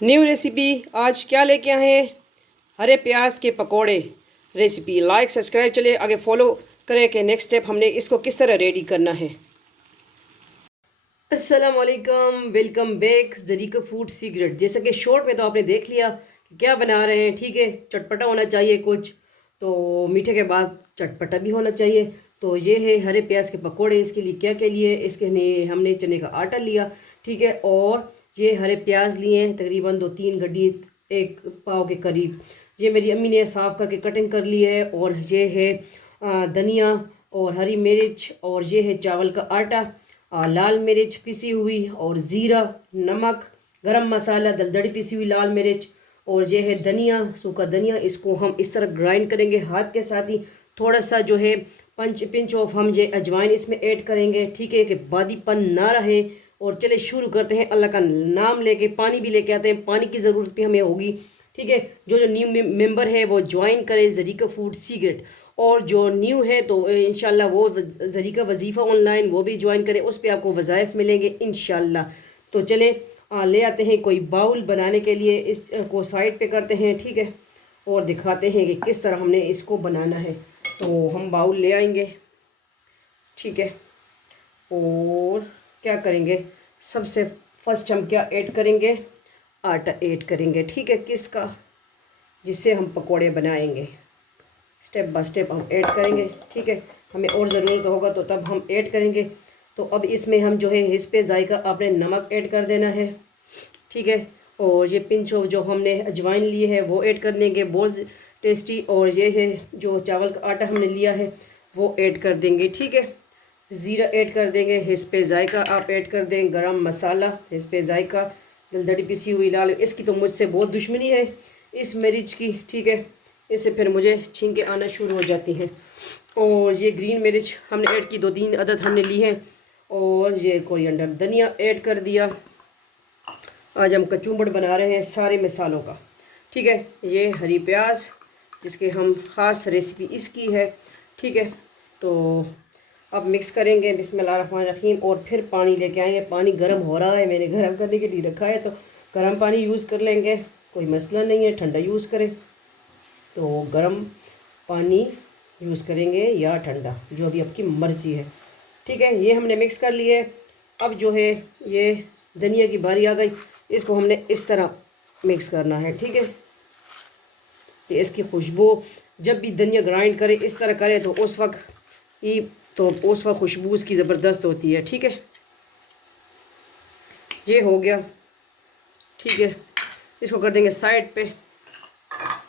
New recipe आज क्या लेके आए हैं? हरे प्याज के पकोड़े रेसिपी। लाइक सब्सक्राइब चले आगे फॉलो करें कि नेक्स्ट स्टेप हमने इसको किस तरह रेडी करना है। अस्सलाम वालेकुम, welcome back Zarika food secret. जैसा कि शॉर्ट में तो आपने देख लिया कि क्या बना रहे हैं। ठीक है, चटपटा होना चाहिए कुछ, तो मीठे के बाद चटपटा भी होना चाहिए। तो ये है हरे प्याज के पकोड़े। इसके लिए क्या क्या लिए, इसके लिए हमने चने का आटा लिया, ठीक है, और ये हरे प्याज लिए हैं तकरीबन 2-3 गड्डी, एक पाव के करीब। ये मेरी अम्मी ने साफ़ करके कटिंग कर ली है। और ये है धनिया और हरी मिर्च, और ये है चावल का आटा, लाल मिर्च पिसी हुई, और ज़ीरा, नमक, गरम मसाला, दलदड़ी पिसी हुई लाल मिर्च, और ये है धनिया, सूखा धनिया। इसको हम इस तरह ग्राइंड करेंगे हाथ के साथ ही। थोड़ा सा जो है पिंच ऑफ हम ये अजवाइन इसमें ऐड करेंगे, ठीक है, कि बादीपन ना रहे। और चले शुरू करते हैं। अल्लाह का नाम लेके पानी भी लेके आते हैं, पानी की ज़रूरत भी हमें होगी, ठीक है। जो जो न्यू मेंबर है वो ज्वाइन करे ज़रीका फूड सीक्रेट, और जो न्यू है तो इंशाल्लाह वो ज़रीका वजीफ़ा ऑनलाइन वो भी ज्वाइन करें, उस पर आपको वज़ाइफ मिलेंगे इंशाल्लाह। तो चले ले आते हैं कोई बाउल बनाने के लिए, इसको साइड पे करते हैं, ठीक है, और दिखाते हैं कि किस तरह हमने इसको बनाना है। तो हम बाउल ले आएंगे, ठीक है, और क्या करेंगे, सबसे फर्स्ट हम क्या ऐड करेंगे, आटा ऐड करेंगे, ठीक है, किसका, जिससे हम पकोड़े बनाएंगे। स्टेप बाय स्टेप हम ऐड करेंगे, ठीक है। हमें और ज़रूरत होगा तो तब हम ऐड करेंगे। तो अब इसमें हम जो है इस पे जायका आपने नमक ऐड कर देना है, ठीक है, और ये पिंच ऑफ जो हमने अजवाइन लिए है वो ऐड कर देंगे, बहुत टेस्टी। और ये है जो चावल का आटा हमने लिया है वो ऐड कर देंगे, ठीक है। ज़ीरा ऐड कर देंगे, इस पे जायका आप ऐड कर दें, गरम मसाला, इस पे जायका, दलदड़ी पिसी हुई लाल। इसकी तो मुझसे बहुत दुश्मनी है इस मिर्च की, ठीक है, इससे फिर मुझे छींके आना शुरू हो जाती हैं। और ये ग्रीन मिर्च हमने ऐड की, 2-3 अदद हमने ली हैं। और ये कोरिएंडर धनिया ऐड कर दिया। आज हम कचूम्बड़ बना रहे हैं सारे मसालों का, ठीक है। ये हरी प्याज जिसके हम ख़ास रेसिपी इसकी है, ठीक है। तो अब मिक्स करेंगे बिस्मिल्लाहिर्रहमानिर्रहीम, और फिर पानी लेके आएंगे। पानी गर्म हो रहा है, मैंने गर्म करने के लिए रखा है, तो गर्म पानी यूज़ कर लेंगे, कोई मसला नहीं है, ठंडा यूज़ करें तो गर्म पानी यूज़ करेंगे या ठंडा, जो भी आपकी मर्ज़ी है, ठीक है। ये हमने मिक्स कर लिए। अब जो है ये धनिया की बारी आ गई, इसको हमने इस तरह मिक्स करना है, ठीक है, कि इसकी खुशबू, जब भी धनिया ग्राइंड करे इस तरह करे तो उस वक्त खुशबू उसकी ज़बरदस्त होती है, ठीक है। ये हो गया, ठीक है, इसको कर देंगे साइड पे।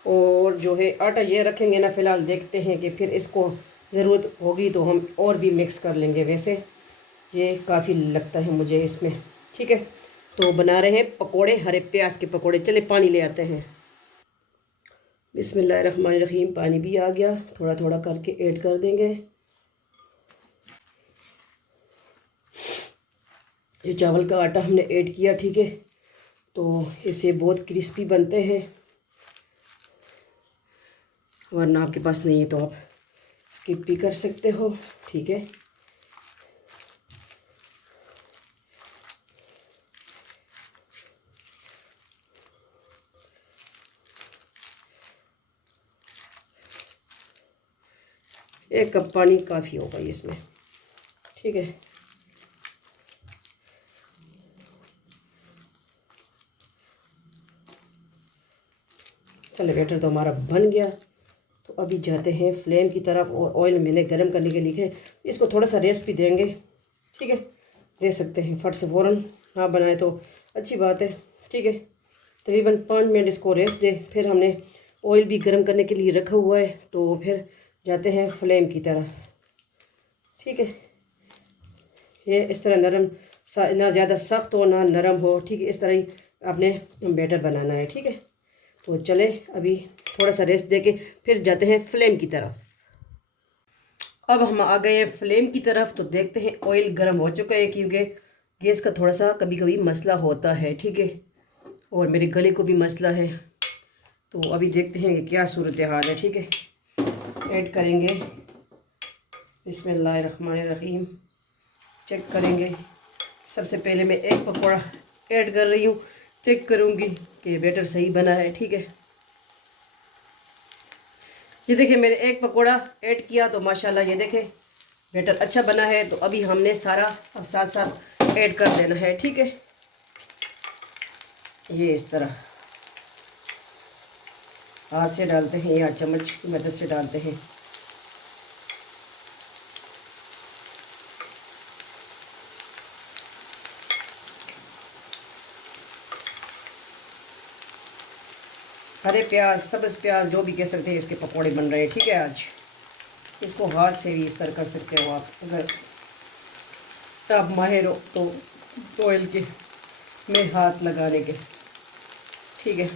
और जो है आटा ये रखेंगे ना, फ़िलहाल देखते हैं कि फिर इसको ज़रूरत होगी तो हम और भी मिक्स कर लेंगे। वैसे ये काफ़ी लगता है मुझे इसमें, ठीक है। तो बना रहे हैं पकोड़े, हरे प्याज के पकोड़े। चले पानी ले आते हैं। बिस्मिल्लाहिर्रहमानिर्रहीम, पानी भी आ गया, थोड़ा थोड़ा करके ऐड कर देंगे। ये चावल का आटा हमने ऐड किया, ठीक है, तो इससे बहुत क्रिस्पी बनते हैं, वरना आपके पास नहीं है तो आप स्किप भी कर सकते हो, ठीक है। एक कप पानी काफ़ी होगा इसमें, ठीक है। चलो बैटर तो हमारा बन गया। तो अभी जाते हैं फ्लेम की तरफ, और ऑयल मैंने गर्म करने के लिए इसको थोड़ा सा रेस्ट भी देंगे, ठीक है, दे सकते हैं, फट से फ़ौरन ना बनाए तो अच्छी बात है, ठीक है। तकरीबन 5 मिनट इसको रेस्ट दें। फिर हमने ऑयल भी गर्म करने के लिए रखा हुआ है, तो फिर जाते हैं फ्लेम की तरफ, ठीक है। ये इस तरह नरम सा, ना ज़्यादा सख्त हो ना नरम हो, ठीक है, इस तरह ही आपने बैटर बनाना है, ठीक है। तो चले अभी थोड़ा सा रेस्ट देके फिर जाते हैं फ्लेम की तरफ। अब हम आ गए हैं फ्लेम की तरफ, तो देखते हैं ऑयल गर्म हो चुका है, क्योंकि गैस का थोड़ा सा कभी कभी मसला होता है, ठीक है, और मेरे गले को भी मसला है। तो अभी देखते हैं कि क्या सूरत हाल है, ठीक है। ऐड करेंगे, बिस्मिल्लाहिर्रहमानिर्रहीम, चेक करेंगे। सबसे पहले मैं एक पकौड़ा ऐड कर रही हूँ, चेक करूँगी कि बैटर सही बना है। ठीक है, ये देखिए मैंने एक पकोड़ा ऐड किया तो माशाल्लाह ये देखें बैटर अच्छा बना है। तो अभी हमने सारा अब साथ साथ ऐड कर देना है। ठीक है, ये इस तरह हाथ से डालते हैं या चम्मच की मदद से डालते हैं। हरे प्याज, सब्ज़ प्याज, जो भी कह सकते हैं, इसके पकोड़े बन रहे हैं। ठीक है, आज इसको हाथ से भी इस तरह कर सकते हो आप, अगर आप माहिर हो तो ऑयल के में हाथ लगाने के। ठीक है,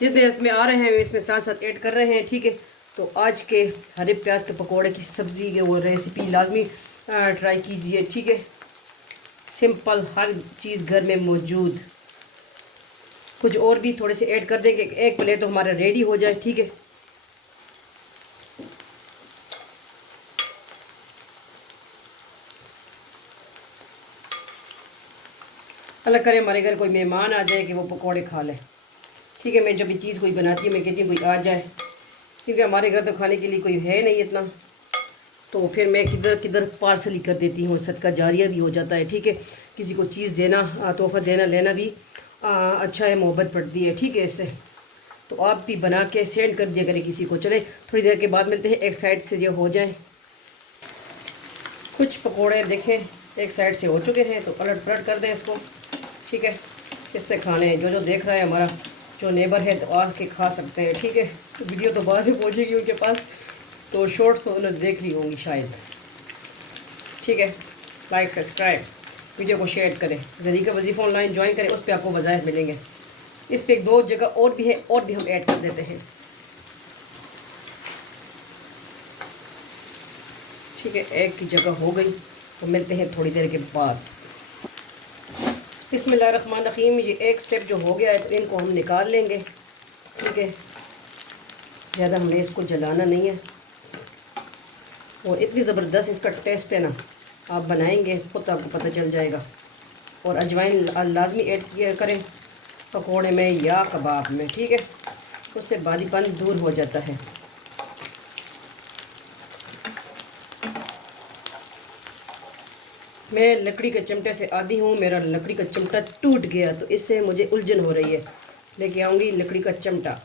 जितने इसमें आ रहे हैं इसमें साथ साथ ऐड कर रहे हैं। ठीक है, तो आज के हरे प्याज के पकोड़े की सब्ज़ी के वो रेसिपी लाजमी ट्राई कीजिए। ठीक है, सिंपल, हर चीज़ घर में मौजूद। कुछ और भी थोड़े से ऐड कर देंगे, एक प्लेट तो हमारा रेडी हो जाए। ठीक है, अल्लाह करे हमारे घर कोई मेहमान आ जाए कि वो पकोड़े खा ले। ठीक है, मैं जब ये चीज़ कोई बनाती हूँ मैं कहती हूँ कोई आ जाए, क्योंकि हमारे घर तो खाने के लिए कोई है नहीं इतना, तो फिर मैं किधर किधर पार्सल ही कर देती हूँ, सदका जारिया भी हो जाता है। ठीक है, किसी को चीज़ देना, तोहफ़ा देना लेना भी अच्छा है, मोहब्बत पड़ती है। ठीक है, इससे तो आप भी बना के सेंड कर दिया करें किसी को। चले थोड़ी देर के बाद मिलते हैं, एक साइड से जो हो जाए। कुछ पकोड़े देखें एक साइड से हो चुके हैं, तो पलट पलट कर दें इसको। ठीक है, इस पर खाने हैं, जो जो देख रहा है हमारा जो नेबर है तो आ के खा सकते हैं। ठीक है, तो वीडियो तो बाद में पहुँचेगी उनके पास, तो शॉर्ट्स तो उन्होंने देख ली होंगी शायद। ठीक है, लाइक सब्सक्राइब, वीडियो को शेयर करें, ज़रीका वजीफ़ा ऑनलाइन ज्वाइन करें, उस पर आपको वज़ाइफ मिलेंगे। इस पर एक दो जगह और भी है, और भी हम ऐड कर देते हैं। ठीक है, एक की जगह हो गई, तो मिलते हैं थोड़ी देर के बाद। बिस्मिल्लाहिर्रहमानिर्रहीम, ये एक स्टेप जो हो गया है तो इनको हम निकाल लेंगे। ठीक है, ज़्यादा हमने इसको जलाना नहीं है, और इतनी ज़बरदस्त इसका टेस्ट है ना, आप बनाएंगे खुद आपको पता चल जाएगा। और अजवाइन लाजमी ऐड किया करें पकोड़े में या कबाब में। ठीक है, उससे बादीपन दूर हो जाता है। मैं लकड़ी के चिमटे से आदी हूँ, मेरा लकड़ी का चिमटा टूट गया तो इससे मुझे उलझन हो रही है। लेके आऊँगी लकड़ी का चिमटा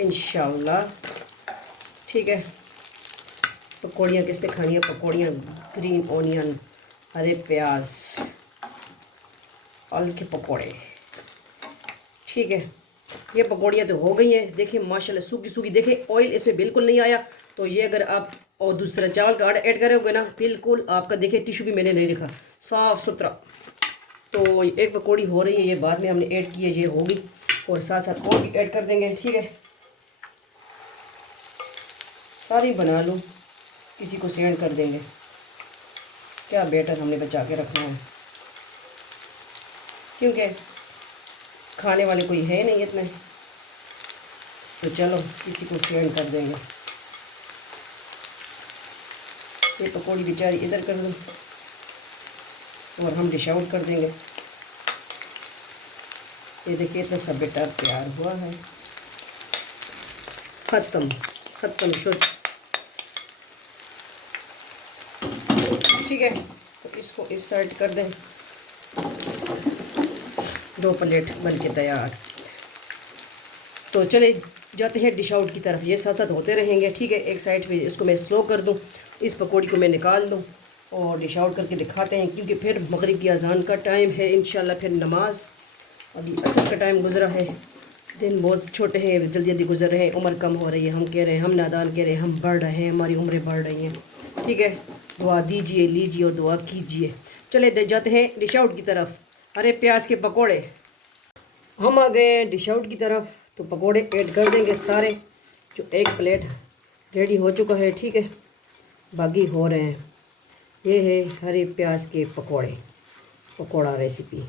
इंशाल्लाह। ठीक है, पकौड़ियाँ किसने खानी है, पकौड़ियाँ ग्रीन ऑनियन, हरे प्याज, आलू के पकौड़े। ठीक है, ये पकौड़ियाँ तो हो गई हैं, देखिए माशाल्लाह सूखी सूखी, देखिए ऑयल इसमें बिल्कुल नहीं आया। तो ये अगर आप और दूसरा चावल का आटा ऐड करोगे ना, बिल्कुल आपका देखिए टिश्यू भी मैंने नहीं रखा, साफ़ सुथरा। तो एक पकौड़ी हो रही है, ये बाद में हमने ऐड की है, ये होगी, और साथ साथ और भी ऐड कर देंगे। ठीक है, सारी बना लूँ, किसी को सेंड कर देंगे, क्या बेटर हमने बचा के रखना है, क्योंकि खाने वाले कोई है नहीं इतने, तो चलो किसी को सेंड कर देंगे। ये पकौड़ी बेचारी इधर कर दूँ और हम डिश आउट कर देंगे। ये देखिए इतना सा बेटा तैयार हुआ है, ख़त्म ख़त्म शुद्ध। ठीक है, तो इसको इस साइड कर दें, 2 प्लेट बन के तैयार। तो चले जाते हैं डिश आउट की तरफ, ये साथ साथ होते रहेंगे। ठीक है, एक साइड पे इसको मैं स्लो कर दूं, इस पकौड़ी को मैं निकाल दूं और डिश आउट करके दिखाते हैं, क्योंकि फिर मगरिब की अजान का टाइम है, इंशाल्लाह फिर नमाज, अभी असर का टाइम गुजरा है, दिन बहुत छोटे हैं, जल्दी जल्दी गुजर रहे हैं, उम्र कम हो रही है, हम कह रहे हैं, हम नादान कह रहे हैं, हम बढ़ रहे हैं, हमारी उम्रें बढ़ रही हैं। ठीक है, दुआ दीजिए, लीजिए और दुआ कीजिए। चले जाते हैं डिश आउट की तरफ। हरे प्याज के पकौड़े, हम आ गए हैं डिश आउट की तरफ। तो पकोड़े ऐड कर देंगे सारे, जो एक प्लेट रेडी हो चुका है। ठीक है, बाकी हो रहे हैं। ये है हरे प्याज के पकोड़े, पकोड़ा रेसिपी।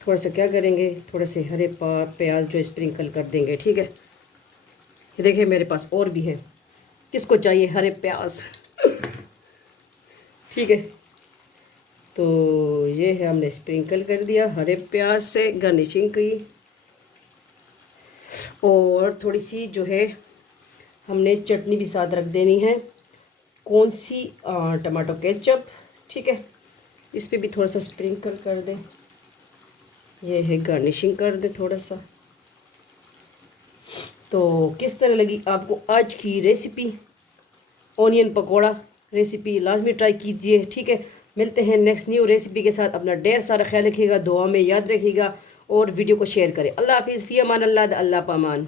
थोड़ा सा क्या करेंगे, थोड़े से हरे प्याज जो स्प्रिंकल कर देंगे। ठीक है, ये देखिए मेरे पास और भी है, किसको चाहिए हरे प्याज। ठीक है, तो ये है, हमने स्प्रिंकल कर दिया हरे प्याज से गार्निशिंग की। और थोड़ी सी जो है हमने चटनी भी साथ रख देनी है। कौन सी? Tomato ketchup. ठीक है, इस पे भी थोड़ा सा स्प्रिंकल कर दें। ये है, गार्निशिंग कर दें थोड़ा सा। तो किस तरह लगी आपको आज की रेसिपी ऑनियन पकोड़ा? रेसिपी लाजमी ट्राई कीजिए। ठीक है, मिलते हैं नेक्स्ट न्यू रेसिपी के साथ। अपना ढेर सारा ख्याल रखिएगा, दुआ में याद रखिएगा और वीडियो को शेयर करें। अल्लाह हाफिज़, फ़ी अमान अल्लाह, अल्लाह पामान।